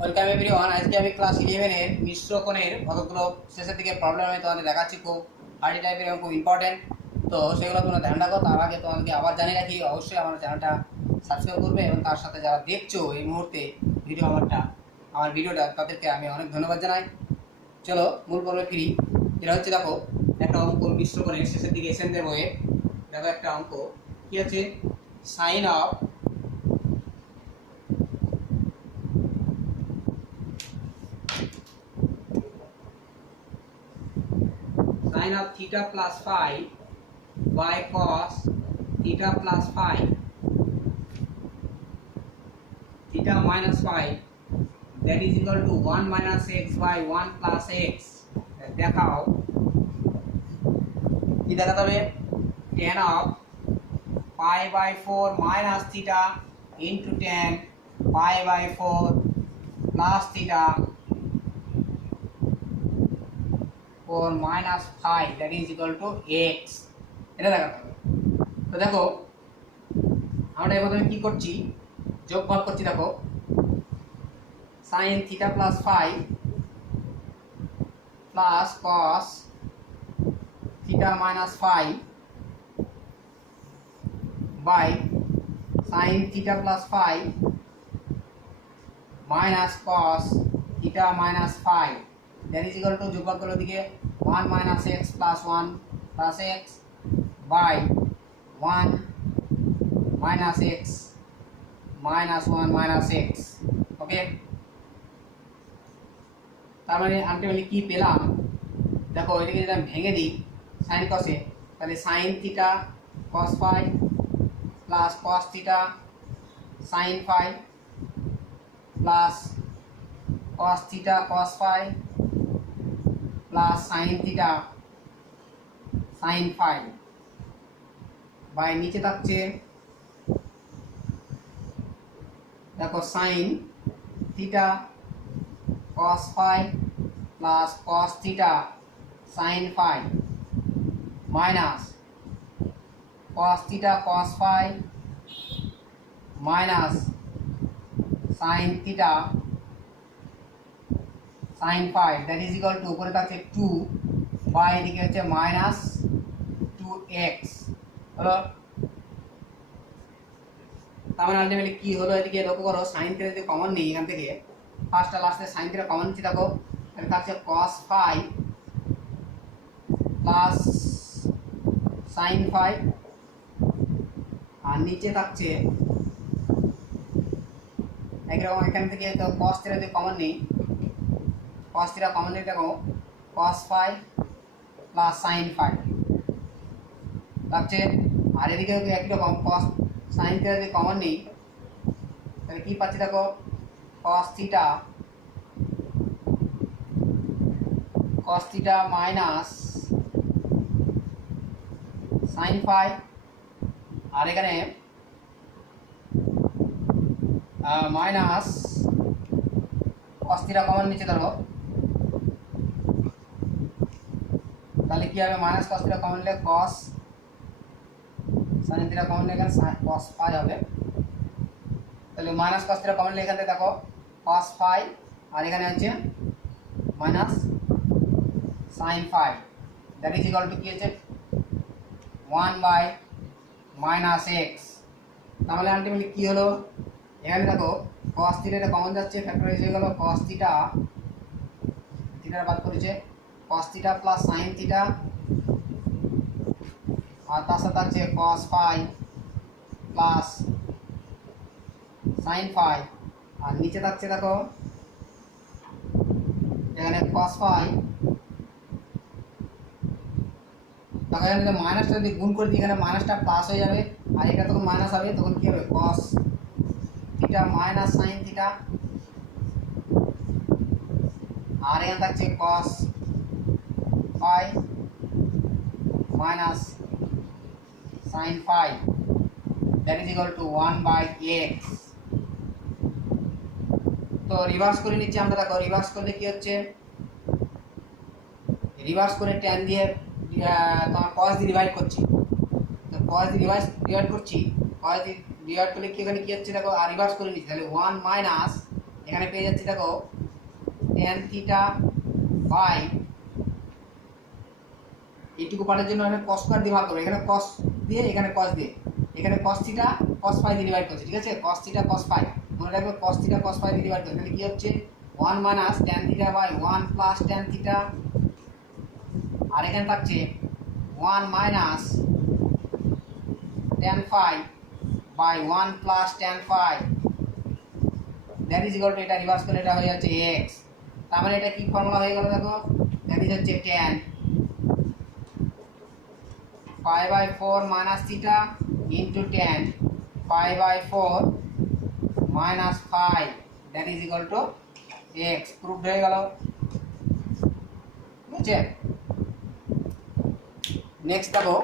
Welcome everyone. আজকে আমি class 11 এর মিশ্র কোণের কতগুলো শেষের দিকে প্রবলেম আমি তোমাদের দেখাচ্ছি, খুব হার্ডি টাইপের এবং খুব ইম্পর্টেন্ট। তো সেগুলো তোমরা ধ্যান রাখো। তার আগে তোমাদেরকে আবার জানিয়ে রাখি, অবশ্যই আমার চ্যানেলটা সাবস্ক্রাইব করবে এবং তার সাথে যারা দেখছো এই মুহূর্তে আমার ভিডিওটা তাদেরকে আমি অনেক ধন্যবাদ জানাই। চলো মূল পর্বে ফিরি। যেটা হচ্ছে, দেখো একটা অঙ্ক মিশ্র কোণের শেষের দিকে এসেনদের বইয়ে। দেখো একটা অঙ্ক কি আছে, sine of theta plus phi by cos theta plus phi theta minus phi that is equal to 1 minus x by 1 plus x। দেখাও কি দেখাতে হবে, tan of pi by 4 minus theta into tan pi by 4 plus theta 4 minus phi that is equal to x। এটা দেখাতে হবে। তো দেখো আমরা এর প্রথমে কি করছি, যোগফল করছি। দেখো sin theta plus phi plus cos theta minus phi by sin theta plus phi minus cos theta minus phi that is equal to যোগফল করলে দিকে 1 minus x plus 1 plus x by 1 minus x minus 1 minus x। ওকে, তার মানে ultimately কি পেলাম, দেখো এটাকে যদি আমি ভেঙে দিই সাইন কসে, তাহলে sine theta cos phi plus cos theta sine phi plus cos theta cos phi plus sine theta sine phi by নিচে থাকছে দেখো sine theta cos phi plus cos theta sin phi minus cos theta cos phi minus sin theta sin phi that is equal to উপরে থাকছে 2 by এদিকে হচ্ছে minus 2x হলো। তার মানে আলটিমেটলি কি হলো, এদিকে লক্ষ্য করো সাইন থিটা যদি কমন নেই এখান থেকে, ফার্স্ট আর লাস্টে সাইন থিটা কমন নিচ্ছি। দেখো এটা থাকছে cos phi plus sin phi আর নিচে থাকছে একরকম এখান থেকে তো cos থিটা যদি কমন নেই, cos থিটা কমন নিয়ে দেখো cos phi plus sin phi থাকছে। আর এদিকে একই রকম cos sin থিটা যদি কমন নেই তাহলে কি পাচ্ছি, দেখো cos theta minus sin phi আর এখানে মাইনাস cos theta কমন নিচে ধরো, তাহলে কি হবে মাইনাস cos theta কমন নিলে cos sin theta কমন নিলে এখানে cos phi হবে। তাহলে মাইনাস cos theta কমন নিলে এখান থেকে দেখো cos phi আর এখানে হচ্ছে minus sin phi that is equal to কি হচ্ছে 1 by minus x। তাহলে আলটিমেটলি কি হলো, এখানে দেখো cos theta টা কমন যাচ্ছে, ফ্যাক্টরাইজ হয়ে গেল cos theta, থিটা বাদ করেছে cos theta plus sin theta আর তার সাথে আছে cos phi plus sin phi আর নিচে থাকছে দেখো এখানে cos phi। তখন এখানে মাইনাসটা যদি গুণ করে দিই এখানে মাইনাসটা প্লাস হয়ে যাবে আর এটা তখন মাইনাস হবে, তখন কি হবে cos theta minus sin theta আর এখানে থাকছে cos phi minus sin phi that is equal to 1 by x। তো রিভার্স করে নিচ্ছি আমরা। দেখো রিভার্স করলে কি হচ্ছে, রিভার্স করে tan দিয়ে তোমার cos দিয়ে ডিভাইড করছি, তো cos দিয়ে ডিভাইড করছি, cos দিয়ে ডিভাইড করলে কি এখানে কি হচ্ছে দেখো আর রিভার্স করে নিচ্ছি, তাহলে 1 মাইনাস এখানে পেয়ে যাচ্ছি দেখো tan থিটা বাই এইটুকু পার্টের জন্য আমি cos স্কয়ার দিয়ে ভাগ করব। এখানে cos দিয়ে এখানে cos দিয়ে এখানে cos থিটা cos ফাই দিয়ে ডিভাইড করছি, ঠিক আছে? cos থিটা cos ফাই মনে রাখবে, cos থিটা cos ফাই দিয়ে ডিভাইড করতে তাহলে কি হচ্ছে 1 minus tan theta by 1 plus tan theta, আর এখানে থাকছে 1 minus tan phi by 1 plus tan phi, that is equal to এটা রিভার্স করলে এটা হয়ে যাচ্ছে x। তার মানে এটা কি ফর্মুলা হয়ে গেল দেখো, দ্যাট ইজ হচ্ছে tan pi by 4 minus theta into tan pi by 4 minus phi, that is equal to x। Proved হয়ে গেল, ঠিক আছে? নেক্সট দেখো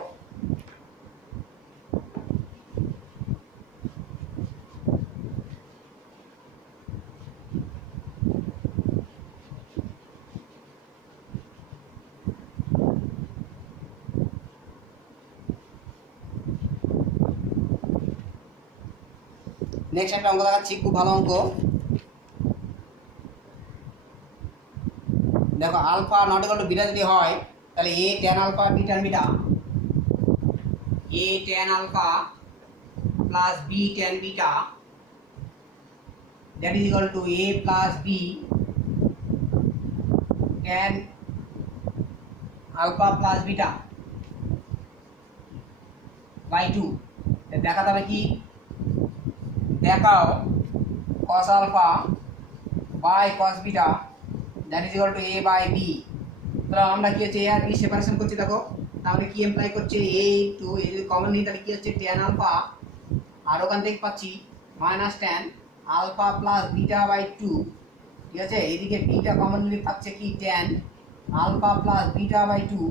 নেক্সট একটা অঙ্ক দেখাচ্ছি, খুব ভালো অঙ্ক। দেখো alpha not equal to beta যদি হয় তাহলে a tan alpha b tan beta, a tan alpha plus b tan beta, that is equal to a plus b tan alpha plus beta by 2। দেখাতে হবে কি, দেখাও cos alpha by cos beta that is equal to a by b। তাহলে আমরা কি হচ্ছে a R b separation করছি দেখো, তাহলে কি এমপ্লাই করছে a টু a যদি কমন নিই তাহলে কি হচ্ছে tan আলফা, আর ওখান থেকে পাচ্ছি minus tan alpha plus beta by 2, ঠিক আছে? এইদিকে বিটা কমন নিলে থাকছে কি tan alpha plus beta by 2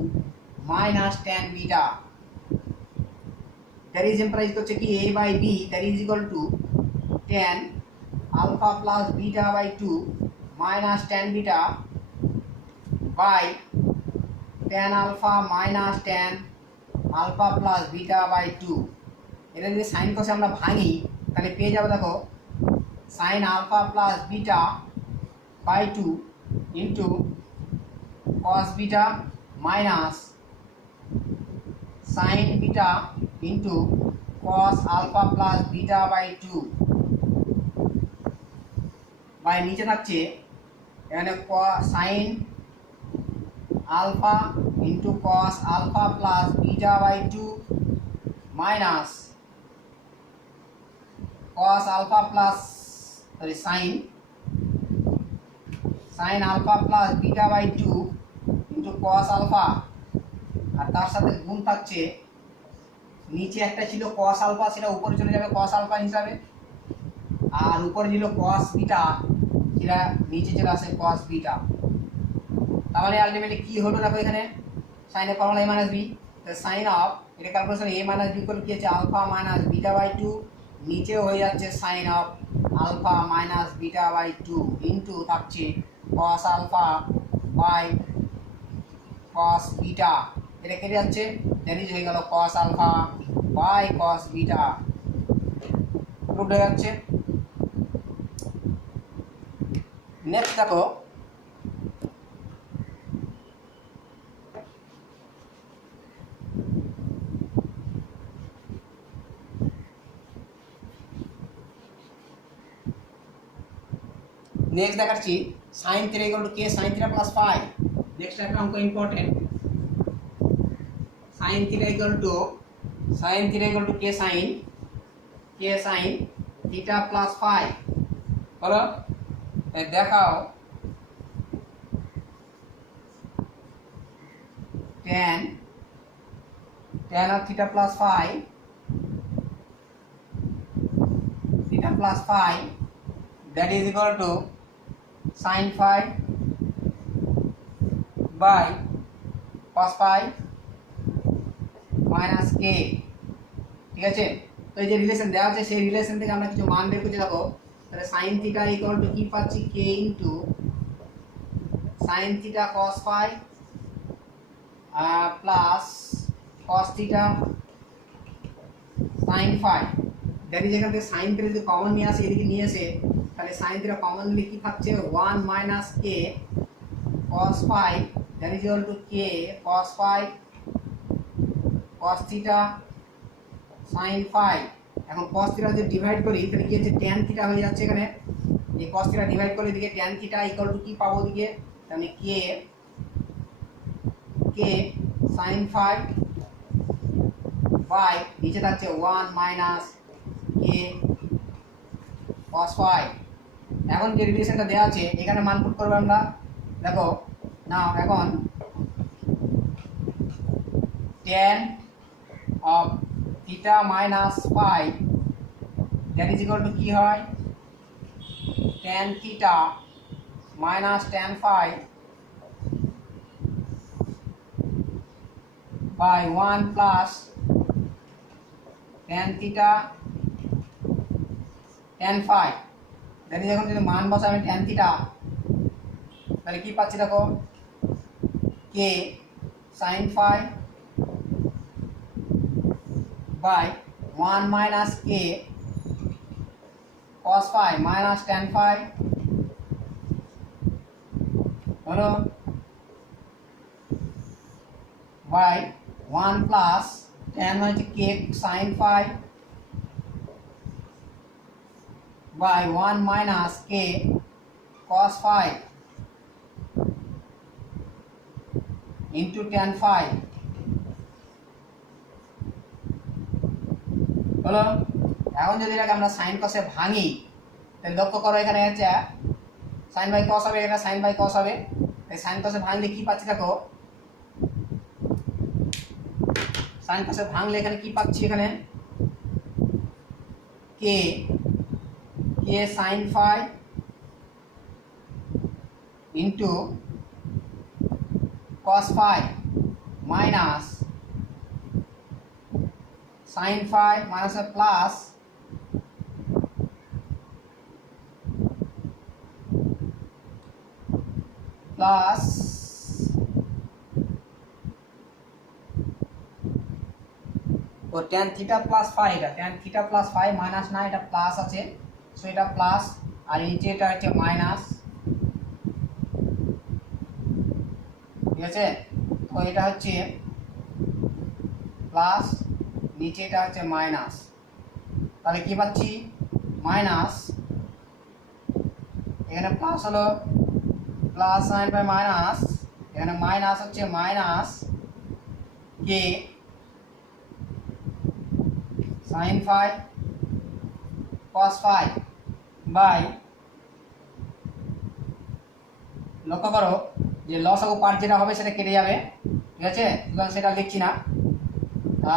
minus tan beta, that is imply করছে কি a by b that is equal to tan alpha plus beta by 2 minus tan beta by tan alpha minus tan alpha plus beta by 2। এটা যদি sign কষে আমরা ভাঙি তাহলে পেয়ে যাবো দেখো sine alpha plus beta by 2 into cos beta minus sine beta into cos alpha plus beta by 2 by নিচে থাকছে এখানে sine alpha into cos alpha plus beta by 2 minus cos alpha plus sin alpha plus beta by 2 into cos alpha, আর তার সাথে গুণ থাকছে নিচে একটা ছিল cos alpha সেটা উপরে চলে যাবে cos alpha হিসাবে, আর উপরে ছিল cos beta যেটা নিচে চলে আসে cos beta। তাহলে আলটিমেটলি কি হলো দেখো এখানে sin এর formula a minus b, sin of এটা ক্যালকুলেশন a minus b করে কি আছে alpha minus beta by 2, নিচে হয়ে যাচ্ছে sine of alpha minus beta by 2 into থাকছে cos alpha by cos beta, এটা কেটে যাচ্ছে দ্যাট ইজ হয়ে গেল cos alpha by cos beta, proofed হয়ে যাচ্ছে। নেক্সট দেখো নেক্সট দেখাচ্ছি sine theta equal to k sine theta plus phi. Next একটা অঙ্ক important, sine theta equal to k sine theta plus phi. বলো দেখাও tan of theta plus phi that is equal to sin phi by cos phi minus k, ঠিক আছে? তো এই যে relation দেওয়া আছে সেই রিলেশন থেকে আমরা কিছু মান বের করতে দেখো, তাহলে sin theta equal to কি পাচ্ছি k into sin theta cos phi plus cos theta sin phi, that is এখান থেকে sin theta যদি কমন নিয়ে আসে এদিকে নিয়ে এসে তাহলে সাইন থিটা কমন নিলে কি থাকছে 1 minus K cos phi that is equal to K cos phi cos theta sin phi। এখন cos থিটা যদি ডিভাইড করি তাহলে কি হচ্ছে tan থিটা হয়ে যাচ্ছে এখানে, এই cos থিটা ডিভাইড করলে এদিকে tan থিটা ইকুয়াল টু কি পাবো ওদিকে, তাহলে কে sin phi বাই নিচে থাকছে 1 মাইনাস কে cos phi। এখন যে রিলেশনটা দেওয়া আছে এখানে মান পুট করব আমরা, দেখো না এখন tan of theta minus phi that is equal to কি হয় tan theta minus tan phi by 1 plus tan theta tan phi। that is এখন যদি মান বসাই আমি tan theta তাহলে কি পাচ্ছি দেখো k sin phi by 1 minus k cos phi minus tan phi হলো by 1 plus tan হচ্ছে k sin phi by 1 minus k cos phi into tan phi হলো। এখন যদি এটাকে আমরা সাইন কসে ভাঙি তাহলে লক্ষ্য করো এখানে হচ্ছে সাইন বাই কস হবে, এটা সাইন বাই কস হবে, এই সাইন কসে ভাঙলে কি পাচ্ছি দেখো সাইন কসে ভাঙলে এখানে কি পাচ্ছি এখানে k sine phi into cos phi minus sin phi minus a plus ও tan theta plus phi, এটা tan theta plus phi minus না এটা প্লাস আছে, সো এটা প্লাস আর নিচে এটা হচ্ছে মাইনাস, ঠিক আছে। তো এটা হচ্ছে প্লাস নিচে এটা হচ্ছে মাইনাস, তাহলে কি পাচ্ছি মাইনাস এখানে প্লাস হলো প্লাস সাইন বাই মাইনাস, এখানে মাইনাস হচ্ছে মাইনাস কে sine phi cos phi by, লক্ষ্য করো যে লসাগু পার্ট যেটা হবে সেটা কেটে যাবে, ঠিক আছে, সুতরাং সেটা লিখছি না।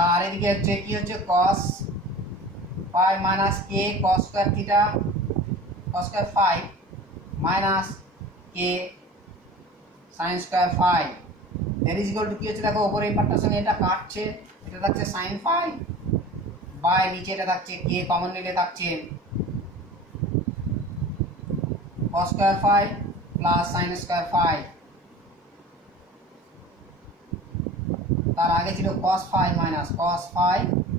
আর এদিকে হচ্ছে কি হচ্ছে cos phi minus k cos square theta cos square phi minus k sin square phi that is equal to কি হচ্ছে দেখো উপরে এই পার্টটার সঙ্গে এটা কাটছে, এটা থাকছে sin phi বাই নিচে এটা থাকছে k কমন নিলে থাকছে cos square phi plus sin square phi, তার আগে ছিল cos phi minus cos phi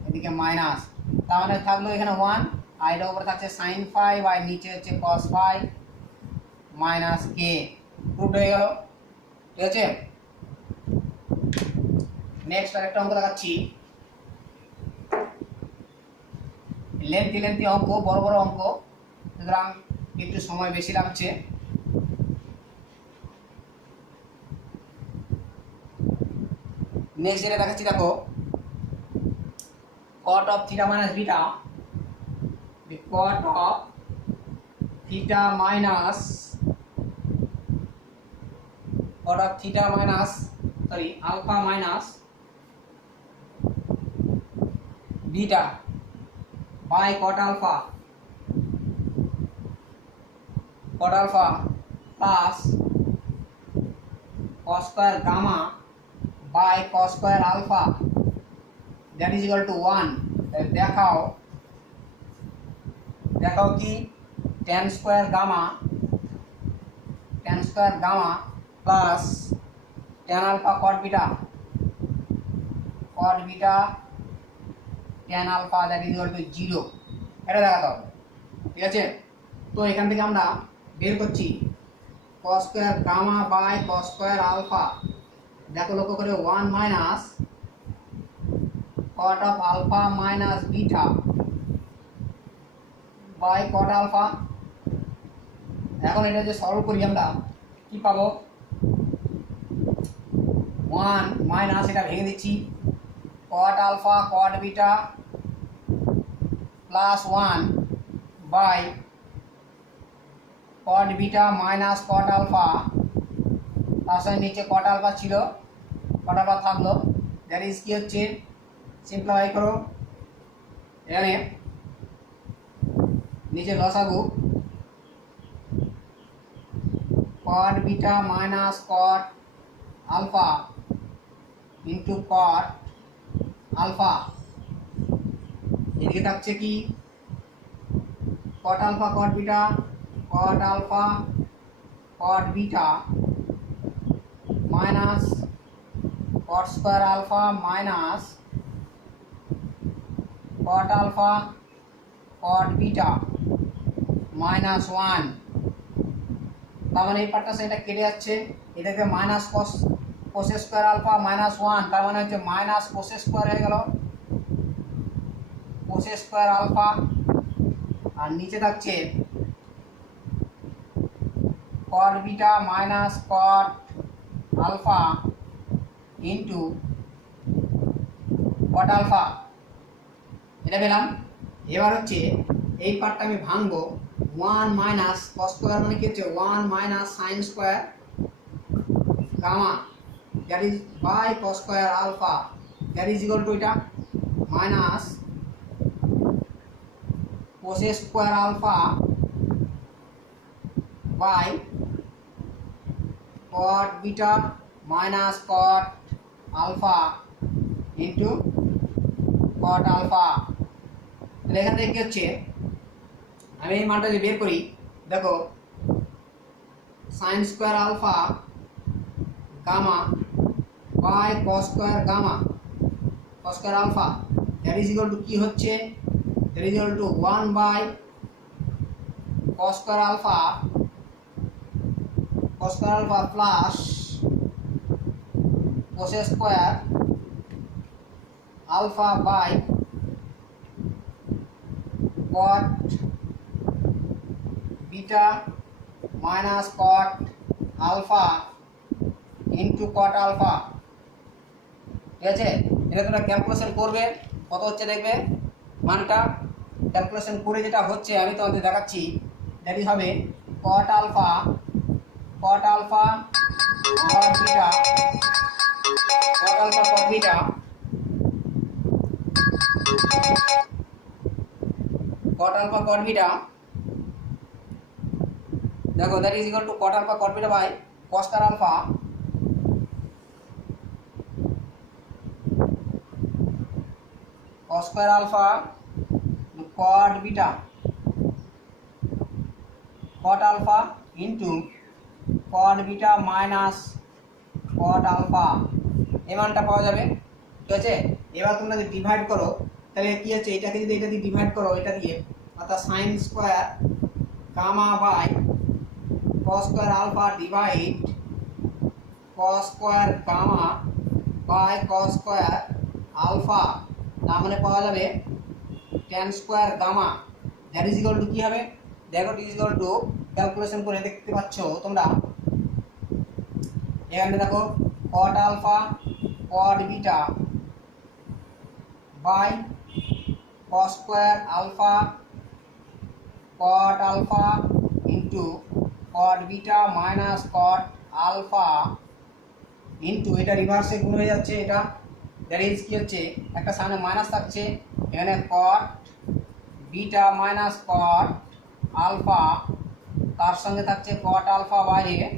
এদিকে মাইনাস, তার মানে থাকলো এখানে 1 আর এর উপরে থাকছে sin phi বাই নিচে হচ্ছে cos phi minus k, proof হয়ে গেল, ঠিক আছে। নেক্সট আরেকটা অঙ্ক দেখাচ্ছি, লেন্থি অঙ্ক, বড় বড় অঙ্ক, সুতরাং একটু সময় বেশি লাগছে। নেক্সট যেটা দেখাচ্ছি দেখো cot of theta minus beta, the cot of theta minus alpha minus beta by cot alpha plus cos square gamma by cos square alpha that is equal to 1। দেখাও কি tan square gamma plus tan alpha cot beta tan alpha that is equal to 0, এটা দেখাতে হবে, ঠিক আছে। তো এখান থেকে আমরা বের করছি cos square gamma by cos square alpha. দেখো লক্ষ্য করে 1 minus cot of alpha minus beta by cot alpha. এখন এটা যে সলভ করি আমরা কি পাবো, 1 মাইনাস এটা ভেঙে দিচ্ছি cot alpha cot beta plus 1 by cot beta minus cot alpha, তার সঙ্গে নিচে cot আলফা ছিল, cot আলফা থাকলো। দ্যাট ইজ কি হচ্ছে, সিম্পলিফাই করো, এখানে নিচে লসাগু cot beta minus cot alpha into cot alpha. এদিকে থাকছে কি cot alpha cot beta cot alpha cot beta minus cot square alpha minus cot alpha cot beta minus 1। তার মানে এই পার্টটা সেটা কেটে যাচ্ছে, এটাকে minus cos square alpha minus 1, তার মানে হচ্ছে মাইনাস cos স্কয়ার হয়ে গেল cos স্কয়ার আলফা। আর নিচে থাকছে cot beta minus cot alpha into cot alpha, এটা পেলাম। এবার হচ্ছে এই পার্টটা আমি ভাঙবো, 1 মাইনাস cos স্কয়ার মানে কি হচ্ছে 1 minus sine square gamma that is by cos square alpha that is equal to এটা minus cos square alpha by cot beta minus cot alpha into cot alpha. তাহলে এখান থেকে কি হচ্ছে, আমি এই মানটা যদি বের করি, দেখো sine square alpha gamma by cos square gamma cos square alpha that is equal to কি হচ্ছে, that is equal to 1 by cos square alpha plus cos square alpha by cot beta minus cot alpha into cot alpha. ঠিক আছে, এটা তোমরা calculation করবে কত হচ্ছে দেখবে মানটা, ক্যালকুলেশন করে যেটা হচ্ছে আমি তোমাদের দেখাচ্ছি। দ্যাট ইজ হবে cot alpha cot beta cot beta cot alpha cot beta, দেখো that is equal to cot alpha cot beta by cos square alpha cos square alpha cot beta cot alpha into cot beta minus cot alpha, এই মানটা পাওয়া যাবে। ঠিক আছে, এবার তোমরা যদি ডিভাইড করো তাহলে কি হচ্ছে, এটাকে যদি এটা দিয়ে ডিভাইড করো এটা দিয়ে, অর্থাৎ sine square gamma by cos square alpha divide cos square gamma by cos square alpha, তার মানে পাওয়া যাবে tan square gamma that is equal to কি হবে, দেখো ইজ ইকুয়াল টু ক্যালকুলেশন করে দেখতে পাচ্ছ তোমরা, এখানে দেখো cot alpha cot beta by cos square alpha cot alpha into cot beta minus cot alpha into এটা রিভার্সে গুণ হয়ে যাচ্ছে, এটা দ্যাট ইজ কি হচ্ছে, একটা সামনে মাইনাস থাকছে, এখানে cot beta minus cot alpha, তার সঙ্গে থাকছে cot আলফা বাইরে,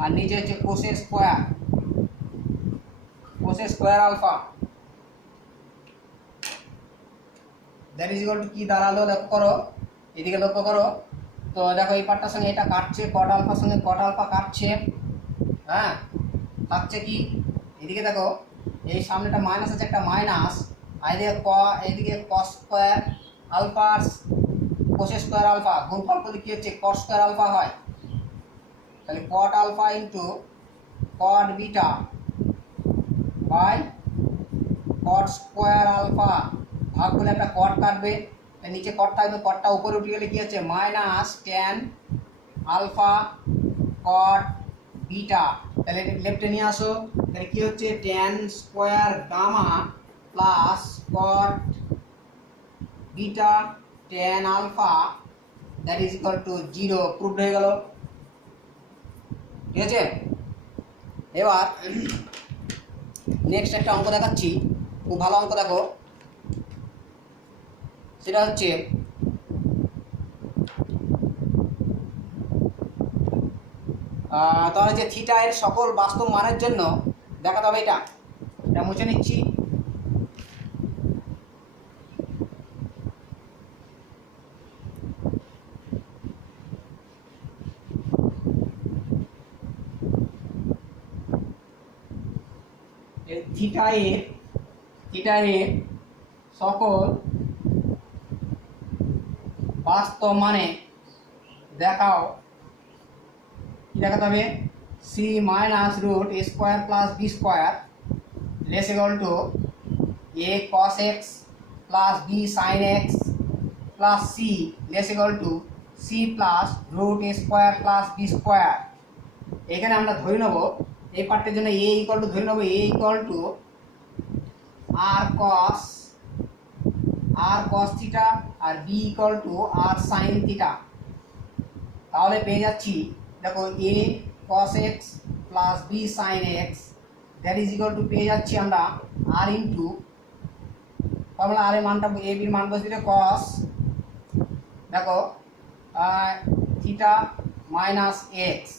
আর নিচে হচ্ছে cos square alpha that is equal to কি দাঁড়ালো লক্ষ্য করো, এদিকে লক্ষ্য করো। তো দেখো এই পার্টটার সঙ্গে এটা কাটছে, cot আলফার সঙ্গে cot আলফা কাটছে, হ্যাঁ থাকছে কি, এদিকে দেখো এই সামনেটা মাইনাস আছে একটা মাইনাস, আর এদিকে cos square alpha cosec square alpha গুণফল করলে কি হচ্ছে কট স্কোয়ার আলফা হয়, তাহলে cot alpha into cot beta by cot square alpha ভাগ করলে একটা কট কাটবে, নিচে কট থাকবে, কটটা উপরে উঠে গেলে কি হচ্ছে minus tan alpha cot beta, তাহলে লেফটে নিয়ে আসো, তাহলে কি হচ্ছে tan square gamma plus cot beta tan alpha that is equal to 0 proved হয়ে গেল। ঠিক আছে, এবার নেক্সট একটা অঙ্ক দেখাচ্ছি, খুব ভালো অঙ্ক দেখো, সেটা হচ্ছে তাহলে যে থিটা এর সকল বাস্তব মানের জন্য দেখাতে হবে, এটা মুছে নিচ্ছি। থিটা এর সকল বাস্তব মানে দেখাও, কি দেখাতে হবে, C minus root A square plus B square less equal to A cos x plus B sine x plus C less equal to c plus root A square plus B square. এখানে আমরা ধরে নেব এই পার্টের জন্য এ equal to ধরে নেব a equal to r cos theta আর b equal to r sine theta. তাহলে পেয়ে যাচ্ছি দেখো a cos x plus B sine x that is equal to পেয়ে যাচ্ছি আমরা আর ইন্টু, তাহলে আর এর মানটা এ বির মান বসে দিলে কস দেখো থিটা মাইনাস এক্স,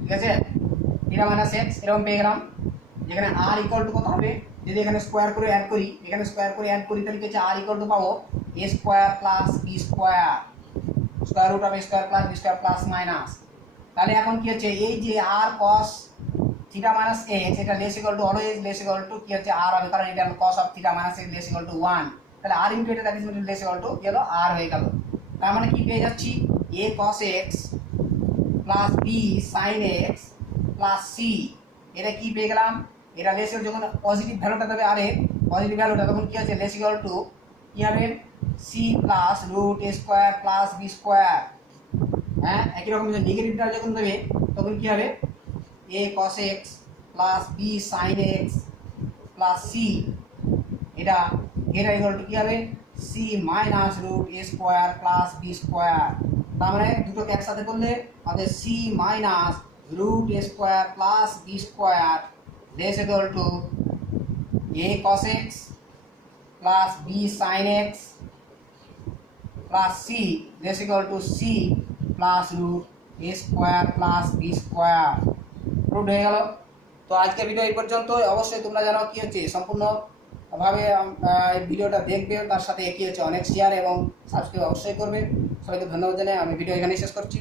ঠিক আছে, থিটা মাইনাস এক্স এরকম পেয়ে গেলাম। যেখানে আর ইকুয়াল টু কত হবে, যদি এখানে স্কোয়ার করে অ্যাড করি, এখানে স্কোয়ার করে অ্যাড করি, তাহলে কি হচ্ছে আর ইকুয়াল টু পাবো a square plus B square, square root of a square plus B square plus minus. তাহলে এখন কি হচ্ছে এই যে r cos theta minus x এটা less equal to always less equal to কি হচ্ছে আর হবে, কারণ এটা cos of theta minus x less equal to 1, তাহলে আর ইনটু এটা that is less equal to কি হলো আর হয়ে গেল। তার মানে কি পেয়ে যাচ্ছি a cos x plus B sine x plus C, এটা কি পেয়ে গেলাম, এটা লেস ইকুয়াল যখন পজিটিভ ভ্যালুটা দেবে আর পজিটিভ ভ্যালুটা তখন কি হচ্ছে লেস ইকুয়াল টু কি হবে সি প্লাস রুট এ স্কোয়ার প্লাস বি স্কোয়ার। হ্যাঁ, একই রকম নেগেটিভটা যখন দেবে তখন কি হবে A cos x plus B sine x plus C, এটা ইকুয়াল টু কি হবে সি মাইনাস রুট এ স্কোয়ার প্লাস বি স্কোয়ার। তার মানে দুটোকে একসাথে করলে আমাদের C minus root A square plus B square less equal to A cos x plus B sine x plus C less equal to c plus root A square plus B square. Proved হয়ে গেল। তো আজকের video এই পর্যন্ত। অবশ্যই তোমরা জানো কি হচ্ছে সম্পূর্ণভাবে ভিডিওটা দেখবে, তার সাথে কি হচ্ছে অনেক শেয়ার এবং সাবস্ক্রাইব অবশ্যই করবে। সবাইকে ধন্যবাদ জানাই আমি ভিডিও এখানেই শেষ করছি।